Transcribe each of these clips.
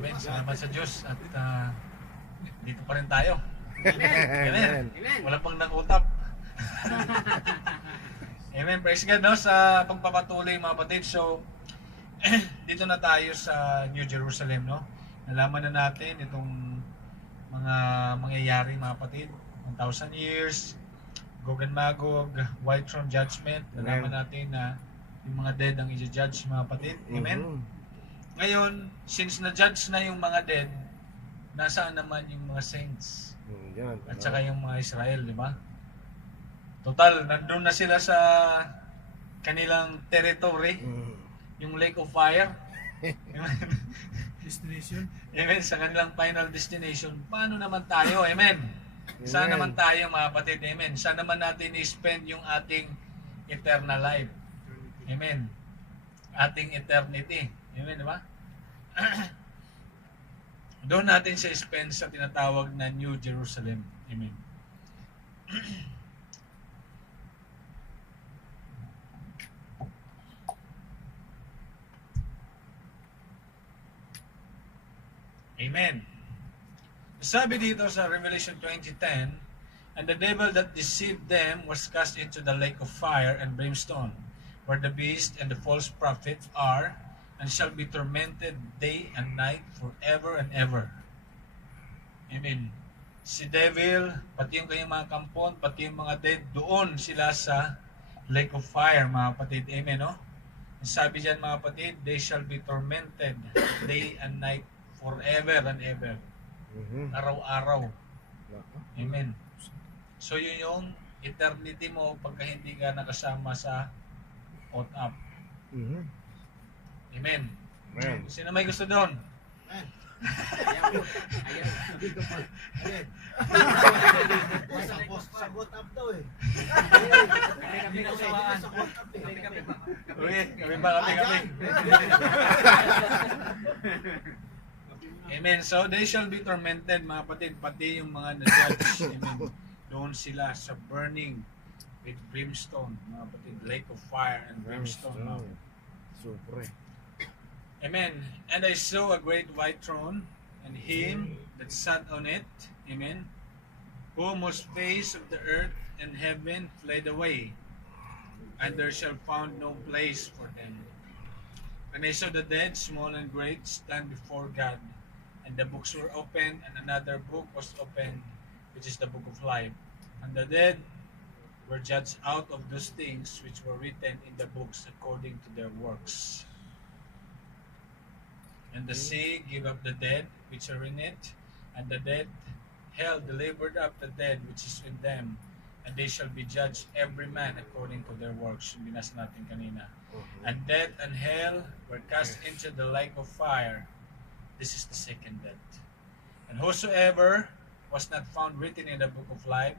Amen. Salamat sa Diyos at dito pa rin tayo. Amen. Amen. Wala pang nakutap. Amen. Praise God, no? Sa pagpapatuloy mga kapatid. So, dito na tayo sa New Jerusalem, no? Nalaman na natin itong mga mangyayari mga kapatid. 1,000 years, Gog and Magog, White Throne Judgment. Nalaman natin na yung mga dead ang i-judge mga kapatid. Amen. Ngayon, since na-judge na yung mga dead, nasaan naman yung mga saints? Yan. At saka yung mga Israel, di ba? Total, nandun na sila sa kanilang territory, yung Lake of Fire. Destination. Amen. Sa kanilang final destination. Paano naman tayo? Amen. Saan naman tayo mga kapatid? Amen. Saan naman natin i-spend yung ating eternal life? Amen. Ating eternity. Amen, di ba? Doon natin siya spend sa tinatawag na New Jerusalem. Amen. Amen. Sabi dito sa Revelation 20:10, and the devil that deceived them was cast into the lake of fire and brimstone, where the beast and the false prophet are, and shall be tormented day and night forever and ever. Amen. Si devil, pati yung kanyang mga kampon, pati yung mga dead, doon sila sa lake of fire, mga kapatid. Amen, no? Sabi dyan, mga kapatid, they shall be tormented day and night forever and ever. Araw-araw. Amen. So yun yung eternity mo pagka hindi ka nakasama sa caught up. Amen. Amen. Sino may gusto doon? Sagot up daw eh. Okay, kami ba? Kami. Amen. So they shall be tormented, mga kapatid, pati yung mga na-judge. Amen. Doon sila sa burning with brimstone, mga kapatid, lake of fire and brimstone. Mga kapatid. Super. Amen. And I saw a great white throne, and him that sat on it, amen, whom was face of the earth and heaven fled away, and there shall found no place for them. And I saw the dead, small and great, stand before God, and the books were opened, and another book was opened, which is the book of life. And the dead were judged out of those things which were written in the books according to their works. And the sea gave up the dead which are in it, and the dead hell delivered up the dead which is in them, and they shall be judged every man according to their works. Yung binasa natin kanina. And death and hell were cast into the lake of fire. This is the second death. And whosoever was not found written in the book of life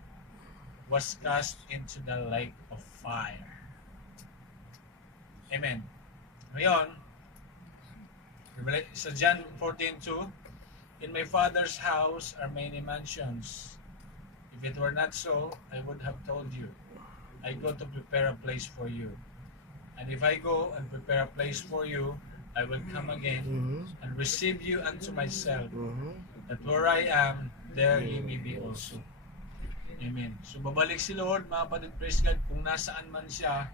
was cast into the lake of fire. Amen. Ngayon, sa John 14:2, in my Father's house are many mansions. If it were not so, I would have told you. I go to prepare a place for you. And if I go and prepare a place for you, I will come again and receive you unto myself, that where I am, there you may be also. Amen. So babalik si Lord, mga kapatid, praise God, kung nasaan man siya,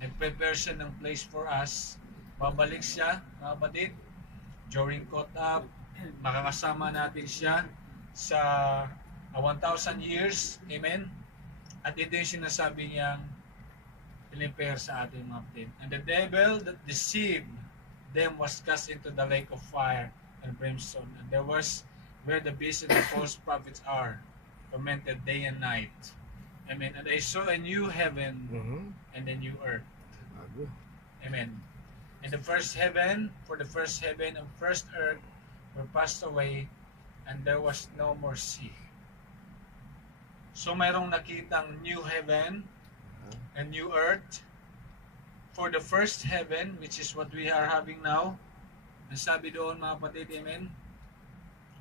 nag-prepare siya ng place for us. Babalik siya, mga kapatid, during caught up, makakasama natin siya sa 1,000 years. Amen? At ito yung sinasabi niyang prepare sa ating mga kapatid. And the devil that deceived them was cast into the lake of fire and brimstone. And there was where the beast and the false prophets are, tormented day and night. Amen. And I saw a new heaven and a new earth. Amen. And the first heaven, for the first heaven and first earth were passed away, and there was no more sea. So mayroong nakitang new heaven and new earth. For the first heaven, which is what we are having now, ang sabi doon mga kapatid, amen,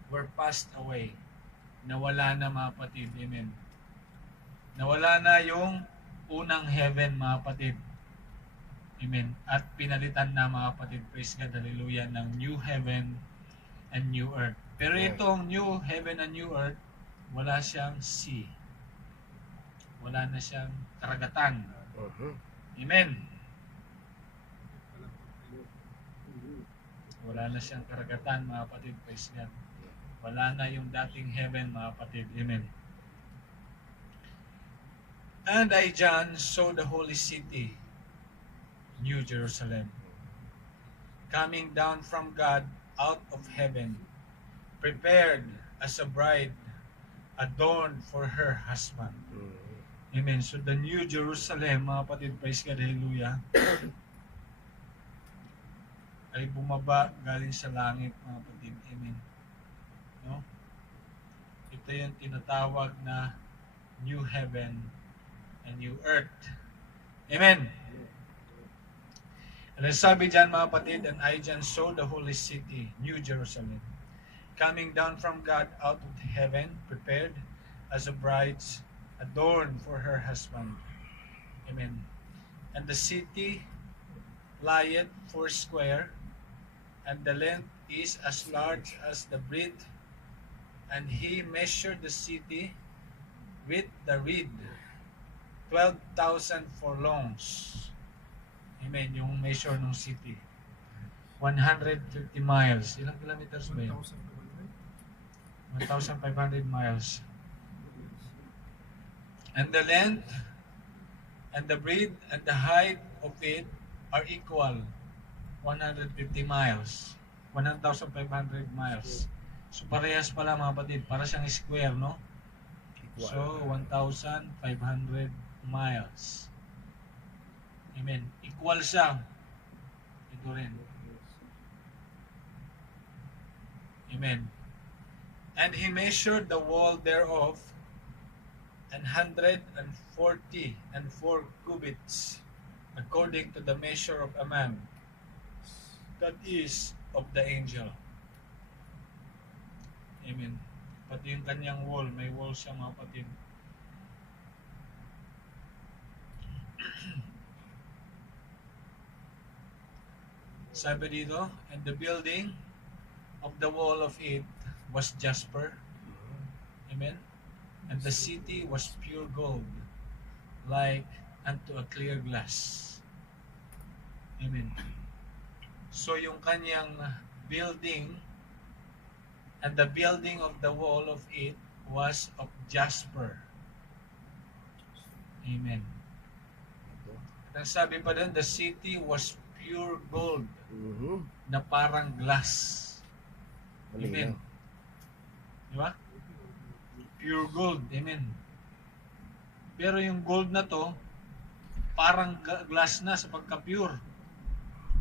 were passed away. Nawala na mga kapatid, amen. Nawala na yung unang heaven mga kapatid. Amen. At pinalitan na mga kapatid, praise God, hallelujah, ng new heaven and new earth. Pero Amen. itong new heaven and new earth, wala siyang sea. Wala na siyang karagatan. Mhm. Amen. Wala na siyang karagatan, mga kapatid. Praise God. Wala na yung dating heaven, mga kapatid. Amen. And I, John, saw the holy city, New Jerusalem, coming down from God out of heaven, prepared as a bride, adorned for her husband. Mhm. Amen. So the New Jerusalem, mga kapatid, praise God, hallelujah, ay bumaba galing sa langit, mga kapatid. Amen. No? Ito yung tinatawag na new heaven and new earth. Amen. And then sabi dyan, mga kapatid, and I dyan saw the holy city, New Jerusalem, coming down from God out of heaven, prepared as a bride, adorned for her husband. Amen. And the city lieth foursquare, and the length is as large as the breadth. And he measured the city with the reed, 12,000 furlongs. Amen. Yung measure ng city. 150 miles. Ilang kilometers ba yun? 1,500 miles. And the length and the breadth and the height of it are equal. 150 miles. 1,500 miles. So parehas pala, mga kapatid. Para siyang square, no? Equal. So 1,500 miles. Amen. Equal siya. Ito rin. Amen. And he measured the wall thereof 140 and 4 cubits, according to the measure of a man, that is of the angel. Amen. Pati yung kanyang wall, may wall siya, mga kapatid. Sabi dito, and the building of the wall of it was jasper. Amen. And the city was pure gold, like unto a clear glass. Amen. So yung kanyang building and the building of the wall of it was of jasper. Amen. At ang sabi pa doon, the city was pure gold, Mhm. na parang glass. Amen. Malinaw. Di ba? Pure gold. Amen. Pero yung gold na to, parang glass na sa pagka-pure.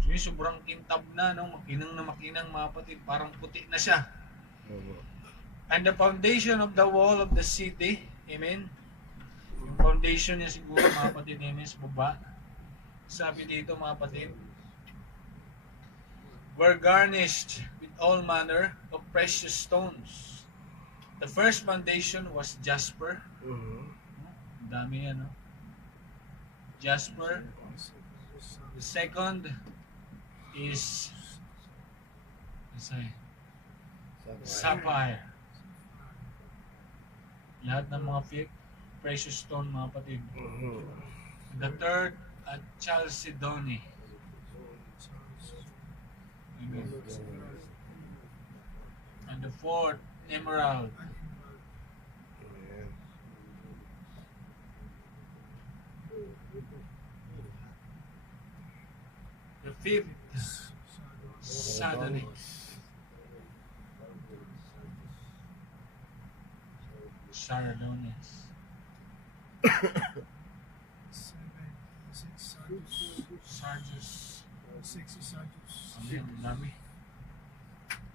So yung sobrang kintab na, no? Makinang na makinang, mga kapatid. Parang puti na siya. Oo. And the foundation of the wall of the city, amen? Yung foundation niya siguro, mga kapatid, amen, sa baba. Sabi dito, mga kapatid, were garnished with all manner of precious stones. The first foundation was jasper. Mhm. Ang dami yan, no? Jasper. The second is sapphire. Lahat ng mga precious stone, mga kapatid. Mhm. The third, chalcedony. Amen. And the fourth, emerald. Ayan. The fifth, sardonyx. Sardonyx. Sardus. Amen. Ang dami.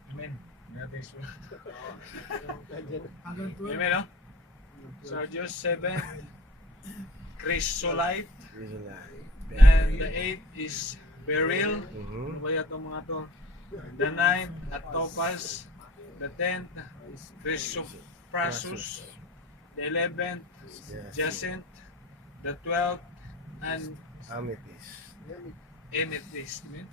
Amen. Natin so. Amen, no? Sardus 7. Chrysolite. Visualize. And the 8 is beryl. Ano Mhm. ba itong mga to? The 9th, topaz. The 10th, chrysoprasus. The 11th, jacinth. The 12th, and Amethyst. amethyst. Amen.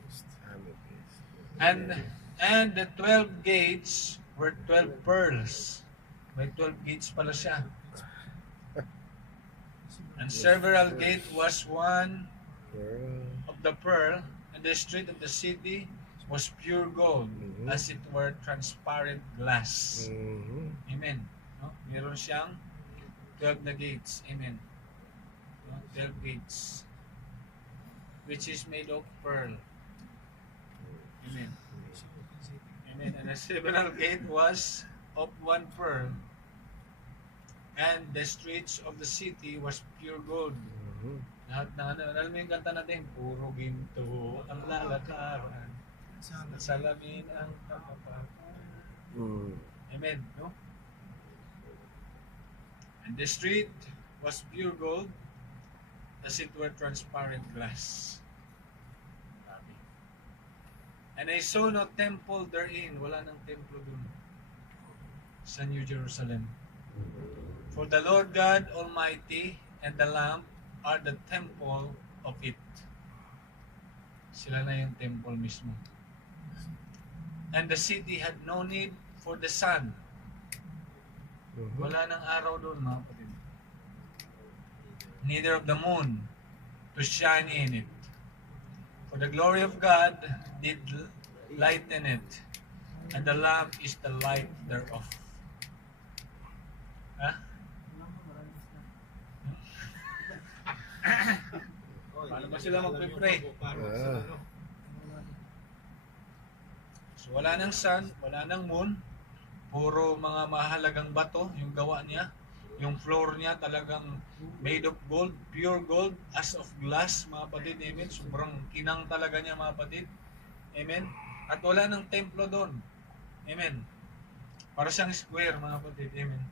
Amethyst. And And the 12 gates were 12 pearls. May 12 gates pala siya. And several gate was one Pearl. of the pearl, and the street of the city was pure gold, Mhm. as it were transparent glass. Mhm. Amen. No? Meron siyang 12 na gates. Amen. No? 12 gates. Which is made of pearl. Amen. Amen. And the several gate was of one pearl, and the streets of the city was pure gold. Mhm. Lahat ng alam mo yung kanta natin, puro ginto ang lalakaran, at salamin ang kapapatan. Mm. Amen, no? And the street was pure gold, as it were transparent glass. Grabe. And I saw no temple therein. Wala nang templo dun sa New Jerusalem. For the Lord God Almighty and the Lamb are the temple of it. Sila na yung temple mismo. And the city had no need for the sun. Mhm. Wala nang araw doon, mga kapatid. Neither of the moon to shine in it. For the glory of God did lighten it, and the Lamb is the light thereof. Ha? Paano ba sila magpipray? Ah. So wala nang sun, wala nang moon, puro mga mahalagang bato yung gawa niya. Yung floor niya talagang made of gold, pure gold, as of glass, mga kapatid. Amen. Sobrang kinang talaga niya, mga kapatid. Amen. At wala nang templo doon. Amen. Para siyang square, mga kapatid. Amen.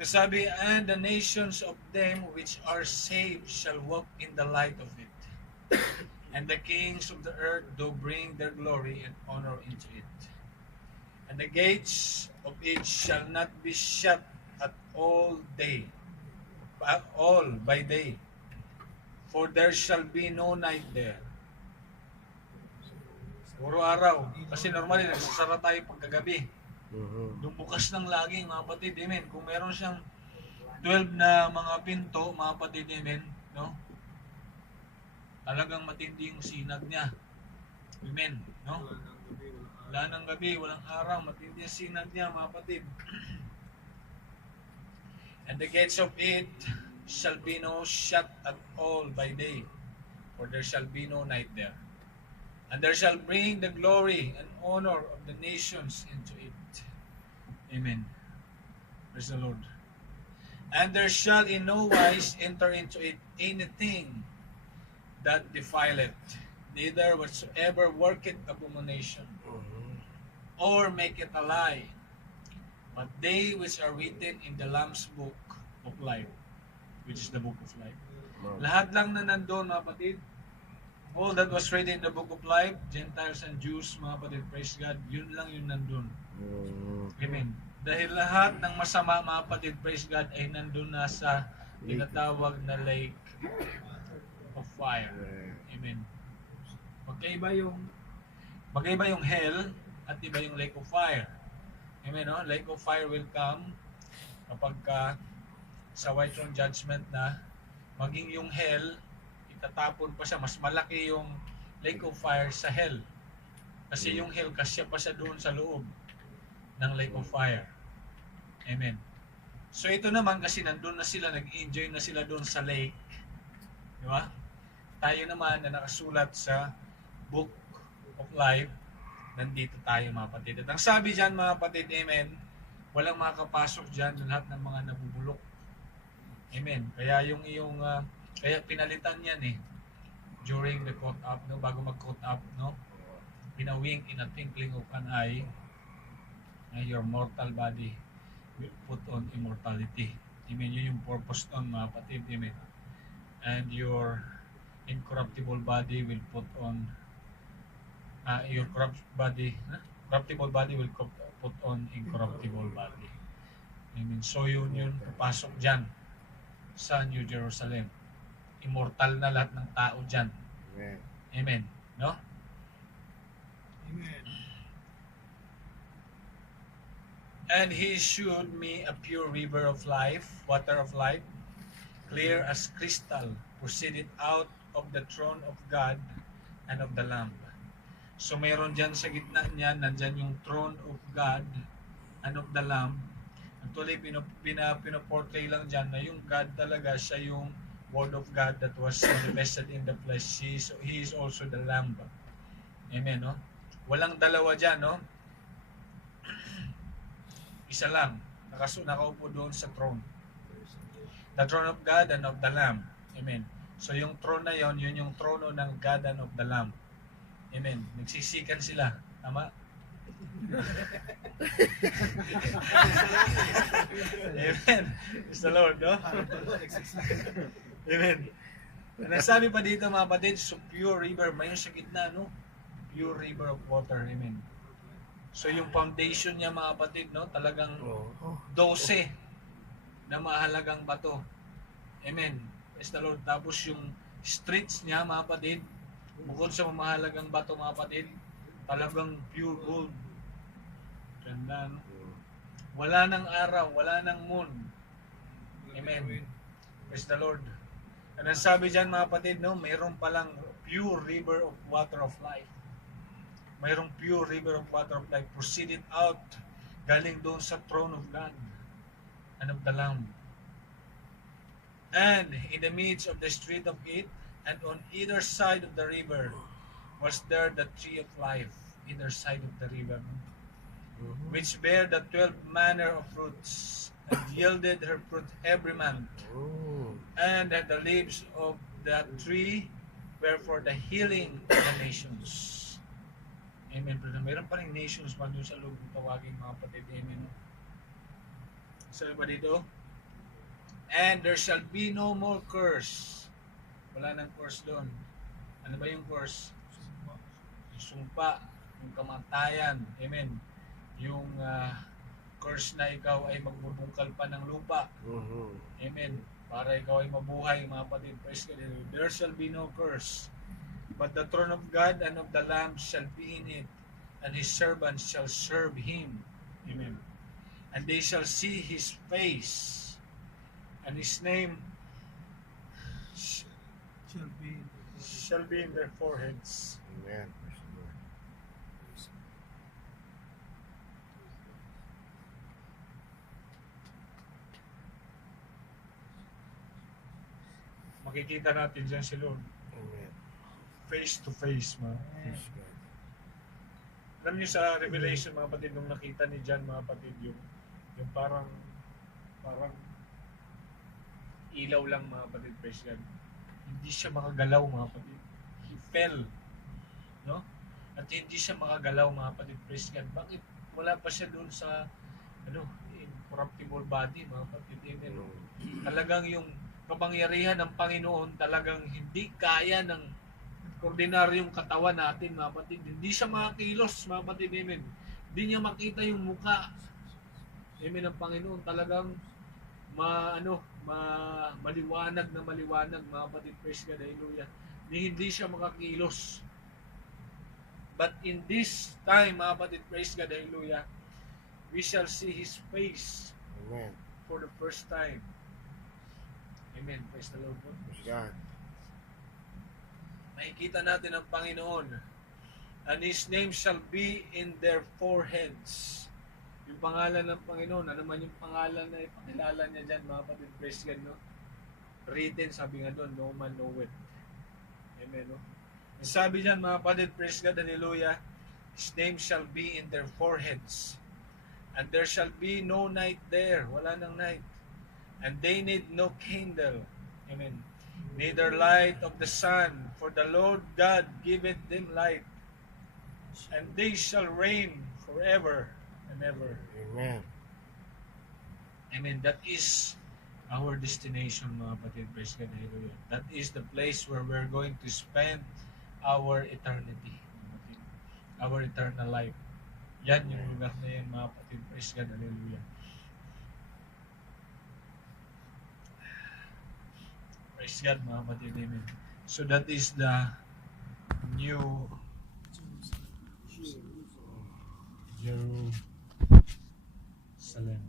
Sabi, and the nations of them which are saved shall walk in the light of it. And the kings of the earth do bring their glory and honor into it. And the gates of it shall not be shut at all by day. For there shall be no night there. Puro araw. Kasi normally nagsasara tayo pagkagabi. Mhm. Yung bukas ng laging, mga kapatid, amen. Kung meron siyang 12 na mga pinto, mga kapatid, amen, no? Talagang matindi yung sinag niya. Amen, no? Wala ng gabi, walang araw, matindi yung sinag niya, mga kapatid. And the gates of it shall be no shut at all by day, for there shall be no night there. And there shall bring the glory and honor of the nations into it. Amen. Praise the Lord. And there shall in no wise enter into it anything that defileth, neither whatsoever worketh abomination, Mhm. or maketh a lie, but they which are written in the Lamb's book of life, which is the book of life. Lahat lang na nandun, mga kapatid, all that was written in the book of life, Gentiles and Jews, mga kapatid, praise God, yun lang yun nandun. Mhm. Amen. Dahil lahat ng masama, mga kapatid, praise God, ay nandun na sa tinatawag na lake of fire. Amen. Magkaiba yung hell at iba yung lake of fire. Amen, no? Lake of fire will come kapag sa white throne judgment na maging yung hell, itatapon pa siya. Mas malaki yung lake of fire sa hell. Kasi yung hell, kasya pa siya doon sa loob ng lake of fire. Amen. So ito naman, kasi nandun na sila, nag-enjoy na sila doon sa lake. Di ba? Tayo naman na nakasulat sa book of life, nandito tayo, mga kapatid. At ang sabi dyan, mga kapatid, amen, walang makakapasok dyan lahat ng mga nabubulok. Amen. Kaya yung iyong, kaya pinalitan yan during the caught up, no? Bago mag-caught up, no? Pinawing in a twinkling of an eye, your mortal body will put on immortality. Amen. Yun yung purpose nun, mga kapatid. Amen. And your incorruptible body will put on corruptible body will put on incorruptible body. Amen. So yun papasok dyan sa New Jerusalem. Immortal na lahat ng tao dyan. Amen. Amen. No? Amen. And he showed me a pure river of life, water of life, clear as crystal, proceeded out of the throne of God and of the Lamb. So meron dyan sa gitna niya, nandyan yung throne of God and of the Lamb. Actually, pinaportray lang dyan na yung God talaga, siya yung Word of God that was manifested in the flesh. He is also the Lamb. Amen, no? Walang dalawa dyan, no? Isa lang. Nakaupo doon sa throne. The throne of God and of the Lamb. Amen. So yung throne na yon, yun yung trono ng God and of the Lamb. Amen. Nagsisikan sila. Tama? Amen. Praise the Lord, no? Amen. Ang sabi pa dito mga kapatid, so pure river, mayroon sa gitna, no? Pure river of water. Amen. So yung foundation niya mga kapatid, no? Talagang 12 na mahalagang bato. Amen. Praise the Lord. Tapos yung streets niya mga kapatid, bukod sa mahalagang bato mga kapatid, talagang pure gold. Ganda, no? Wala nang araw, wala nang moon. Amen. Praise the Lord. And ang sabi dyan mga kapatid, no, mayroon palang pure river of water of life. Mayroong pure river of water of life proceeded out galing doon sa throne of God and of the Lamb. And in the midst of the street of it, and on either side of the river, was there the tree of life, either side of the river, which bare the 12 manner of fruits, and yielded her fruit every month. And that the leaves of that tree were for the healing of the nations. Amen. Pero mayroon pa rin nations man doon sa loob ng tawagin mga kapatid. Amen. Sabi ba dito? And there shall be no more curse. Wala nang curse doon. Ano ba yung curse? Yung sumpa, yung kamatayan. Amen. Yung curse na ikaw ay magbubungkal pa ng lupa. Amen. Para ikaw ay mabuhay mga kapatid. Praise God. There shall be no curse. But the throne of God and of the Lamb shall be in it, and his servants shall serve him. Amen. And they shall see his face, and his name shall be in their foreheads. Amen. Makikita natin dyan si Lord. Amen. Face to face, mga. Alam niyo sa Revelation, mga kapatid, nung nakita ni John, mga kapatid, yung parang ilaw lang, mga kapatid, praise God. Hindi siya makagalaw, mga kapatid. He fell. No? At hindi siya makagalaw, mga kapatid, praise God. Bakit? Wala pa siya doon sa incorruptible body, mga kapatid. Amen. Talagang yung kapangyarihan ng Panginoon talagang hindi kaya ng ordinaryong katawan natin, mga kapatid. Hindi siya makakilos, mga kapatid. Amen. Hindi niya makita yung muka. Amen. Ang Panginoon talagang maliwanag na maliwanag, mga kapatid. Praise God. Hallelujah. Hindi siya makakilos. But in this time, mga kapatid, praise God. Hallelujah. We shall see His face. Amen. For the first time. Amen. Praise the Lord. Praise God. Makikita natin ang Panginoon. And His name shall be in their foreheads. Yung pangalan ng Panginoon, ano man yung pangalan na ipakilala niya dyan, mga kapatid, praise God, no? Written, sabi nga doon, no man know it. Amen, no? And sabi dyan, mga kapatid, praise God, hallelujah, His name shall be in their foreheads. And there shall be no night there. Wala nang night. And they need no candle. Amen. Neither light of the sun, for the Lord God giveth them light, and they shall reign forever and ever. Amen. Amen. That is our destination, mga kapatid. Praise God. Hallelujah. That is the place where we're going to spend our eternity. Our eternal life. Yan yung lugar na yan, mga kapatid. Praise God. Hallelujah. Praise God, mga kapatid. Amen. So that is the new Jerusalem.